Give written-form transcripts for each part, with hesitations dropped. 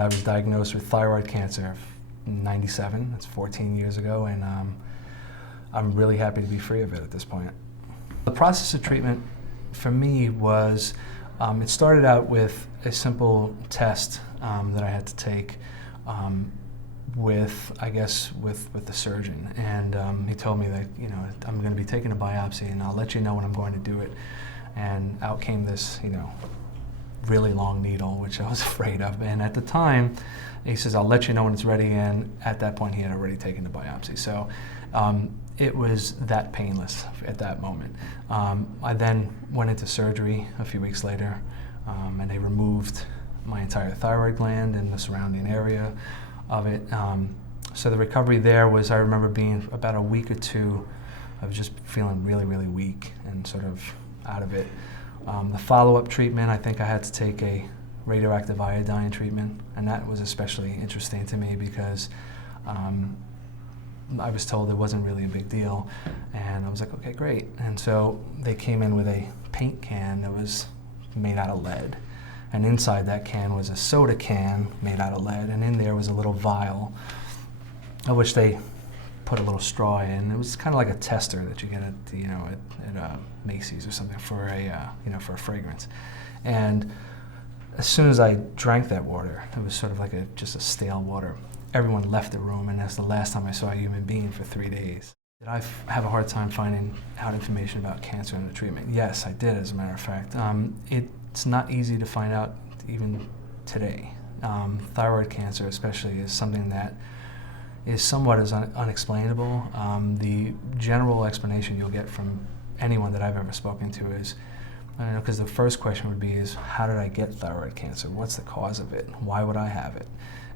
and I was diagnosed with thyroid cancer in '97. That's 14 years ago, and I'm really happy to be free of it at this point. The process of treatment for me was, it started out with a simple test that I had to take with the surgeon, and he told me that, you know, I'm going to be taking a biopsy and I'll let you know when I'm going to do it. And out came this, you know, really long needle, which I was afraid of. And at the time, he says, I'll let you know when it's ready, and at that point he had already taken the biopsy. So it was that painless at that moment. I then went into surgery a few weeks later, and they removed my entire thyroid gland and the surrounding area of it. So the recovery there was, I remember being about a week or two of just feeling really, really weak and sort of out of it. The follow-up treatment, I think I had to take a radioactive iodine treatment, and that was especially interesting to me because I was told it wasn't really a big deal, and I was like, okay, great. And so they came in with a paint can that was made out of lead, and inside that can was a soda can made out of lead, and in there was a little vial of which they put a little straw in. It was kind of like a tester that you get at, you know, at Macy's or something for a you know, for a fragrance. And as soon as I drank that water, it was sort of like just a stale water. Everyone left the room, and that's the last time I saw a human being for 3 days. Did I have a hard time finding out information about cancer and the treatment? Yes, I did, as a matter of fact. It's not easy to find out even today. Thyroid cancer especially is something that is somewhat unexplainable. The general explanation you'll get from anyone that I've ever spoken to is, because the first question would be is, how did I get thyroid cancer? What's the cause of it? Why would I have it?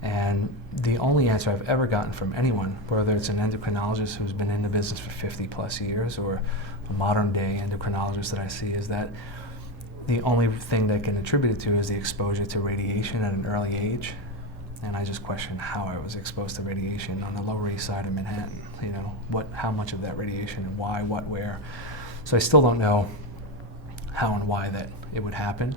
And the only answer I've ever gotten from anyone, whether it's an endocrinologist who's been in the business for 50 plus years or a modern day endocrinologist that I see, is that the only thing they can attribute it to is the exposure to radiation at an early age. And I just question how I was exposed to radiation on the Lower East Side of Manhattan. You know, how much of that radiation, and why, what, where. So I still don't know how and why that it would happen.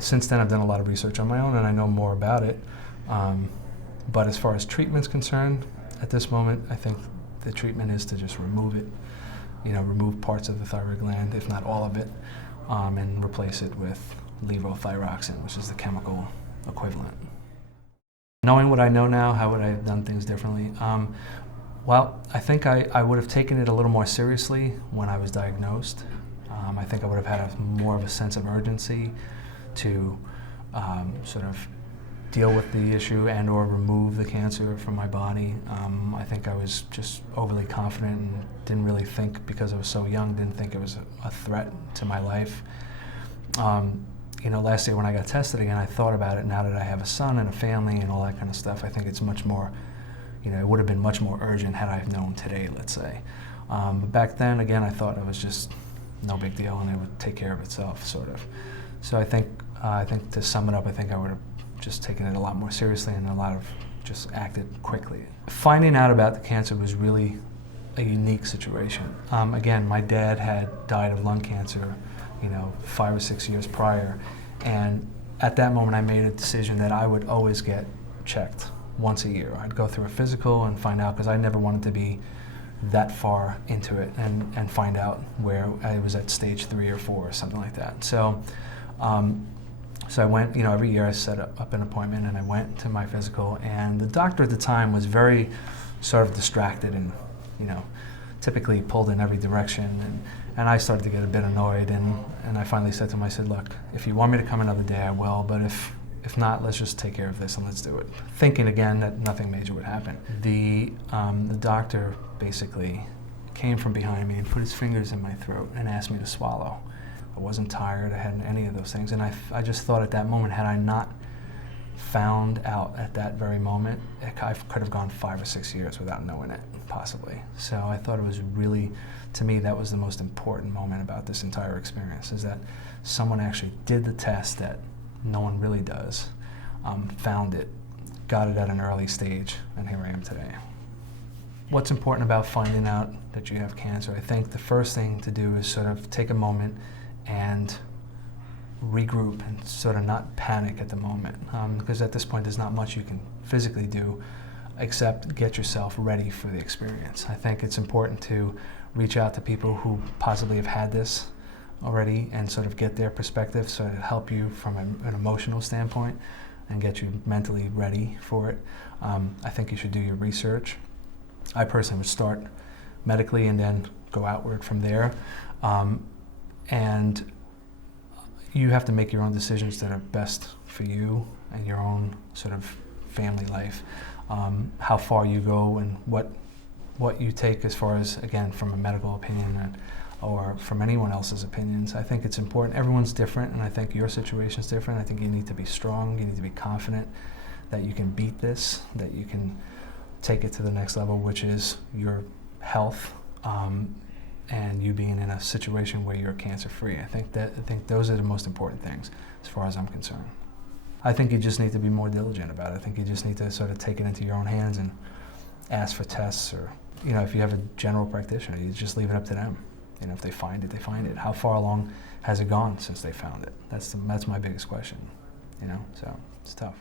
Since then I've done a lot of research on my own, and I know more about it. But as far as treatment's concerned, at this moment, I think the treatment is to just remove it. You know, remove parts of the thyroid gland, if not all of it, and replace it with levothyroxine, which is the chemical equivalent. Knowing what I know now, how would I have done things differently? Well, I think I would have taken it a little more seriously when I was diagnosed. I think I would have had more of a sense of urgency to sort of deal with the issue and or remove the cancer from my body. I think I was just overly confident and didn't really think, because I was so young, didn't think it was a threat to my life. You know, last year when I got tested again, I thought about it. Now that I have a son and a family and all that kind of stuff, I think it's much more, you know, it would have been much more urgent had I known today, let's say. But back then, again, I thought it was just no big deal and it would take care of itself, sort of. So I think to sum it up, I think I would have just taken it a lot more seriously and just acted quickly. Finding out about the cancer was really a unique situation. Again, my dad had died of lung cancer, you know, 5 or 6 years prior, and at that moment I made a decision that I would always get checked once a year. I'd go through a physical and find out, because I never wanted to be that far into it and find out where I was at stage 3 or 4 or something like that. So I went, you know, every year I set up an appointment and I went to my physical, and the doctor at the time was very sort of distracted and, you know, typically pulled in every direction, and I started to get a bit annoyed, and I finally said to him, I said, look, if you want me to come another day, I will, but if not, let's just take care of this and let's do it. Thinking again that nothing major would happen. The doctor basically came from behind me and put his fingers in my throat and asked me to swallow. I wasn't tired, I hadn't any of those things, and I just thought at that moment, had I not found out at that very moment, I could have gone 5 or 6 years without knowing it, possibly. So I thought it was really, to me, that was the most important moment about this entire experience, is that someone actually did the test that no one really does, found it, got it at an early stage, and here I am today. What's important about finding out that you have cancer? I think the first thing to do is sort of take a moment and regroup and sort of not panic at the moment, because at this point there's not much you can physically do except get yourself ready for the experience. I think it's important to reach out to people who possibly have had this already and sort of get their perspective, so to help you from an emotional standpoint and get you mentally ready for it. I think you should do your research. I personally would start medically and then go outward from there. And you have to make your own decisions that are best for you and your own sort of family life. How far you go and what you take as far as, again, from a medical opinion or from anyone else's opinions. I think it's important. Everyone's different, and I think your situation's different. I think you need to be strong. You need to be confident that you can beat this, that you can take it to the next level, which is your health, and you being in a situation where you're cancer-free. I think those are the most important things as far as I'm concerned. I think you just need to be more diligent about it. I think you just need to sort of take it into your own hands and ask for tests, or, you know, if you have a general practitioner, you just leave it up to them. You know, if they find it, they find it. How far along has it gone since they found it? That's my biggest question, you know, so it's tough.